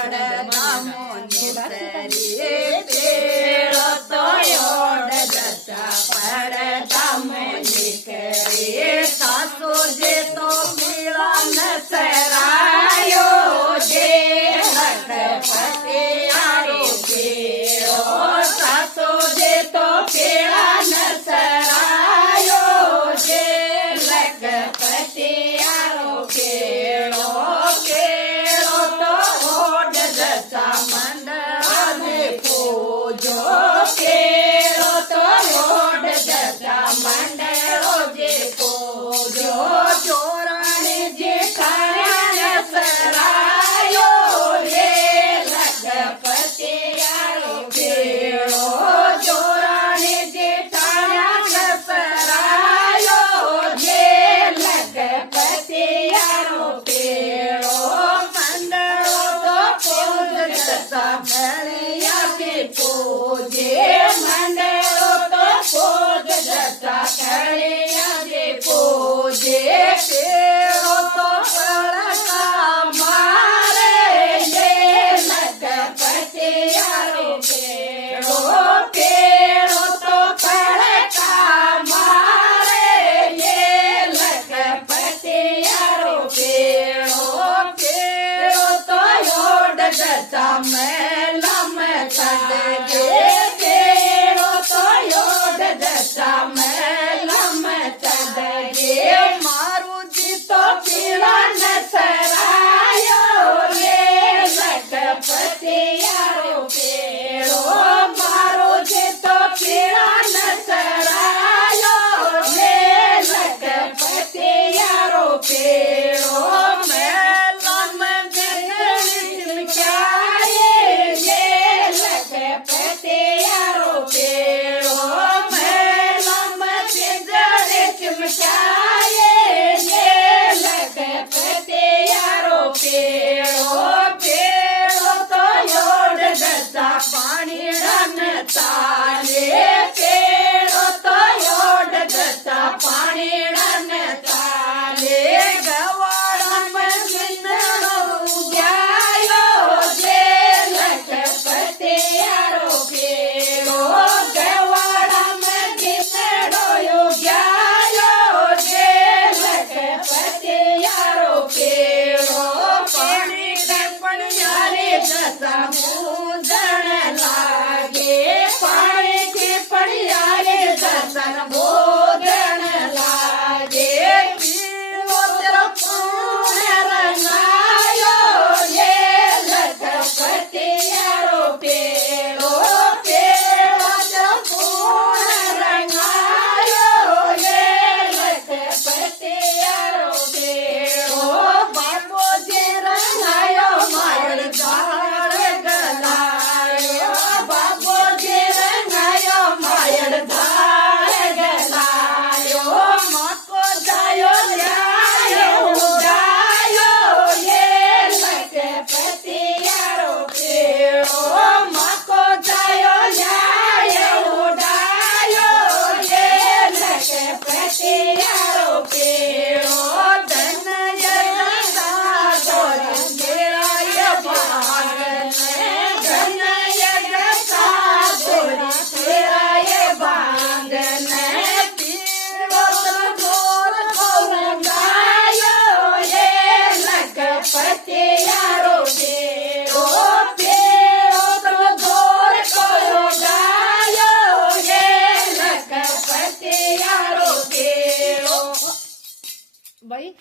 પડદામોની તરી પેળો તો યોડ જતા પડદામોની કરે સાસુ જે તો પીળા ન સરાયો જે લખપતિ આરો પેળો સાસુ જે તો પીળા ન સરાયો જે લખપતિ આરો પેળો મંડળને પૂજો કેળો તો યોડ જતા મંડળો જે પૂજો ચોરાણે જે ખાયા સરાયો રે લખપતિ આરો કેળો ચોરાણે જે ખાયા સરાયો જે લખપતિ આરો કેળો મળ્યા કે પૂજે મંડળો તો પૂજ જતા મળ્યા કે પૂજે પેળો તો ફળકા મારે જે લખપતિ આરો પેળો પેળો તો ફળકા મારે જે લખપતિ આરો પેળો પેળો તો યોડ જતા મેલમ ચડગે કેળો તો યોડ જતા મેલમ ચડગે મારું જીતો પીળા ન સરાયો રે લખપતિ આરો પેળો મારો જીતો પીળા ન સરાયો રે લખપતિ આરો પેળો મેલમ લખપતિ આરો પેળો મેલમ ચિંજળે ચમકાયે જે લખપતિ આરો પેળો પેળો તો યોડ જતા પાણી તારે પેળો તો યોડ જતા પાણી તારે ગવાળમાં ચિંદડો ઉગ્યાયો જે લખપતિ આરો પેળો ગવાળમાં ચિંદડો ઉગ્યાયો જે લખપતિ આરો પેળો પાણી પણ યારે જતા પૂજણ લાગે પાણી પણ યારે જતા ભોજન લાગે પીળો તેરો પૂર્ણ રંગાયો જે લખપતિ આરો પેળો પેળો તેરો પૂર્ણ રંગાયો જે લખપતિ આરો પેળો બાપો જે રંગાયો માયર ધાર ગલાયો બાપો જે રંગાયો માયર ધાર ગલાયો માકો જાયો લ્યાયો ઉડાયો જે લખપતિ આરો પેળો માકો જાયો લ્યાયો ઉડાયો જે લખપતિ આરો પેળો ધનય સાધોર કેળાય ભાંગને ધનય સાધોર કેળાય ભાંગને પીળો તો ગોર ખોરગાયો જે લખપતિ આરો પેળો પેળો તો ગોર ખોરગાયો જે લખપતિ આરો પેળો ભાઈ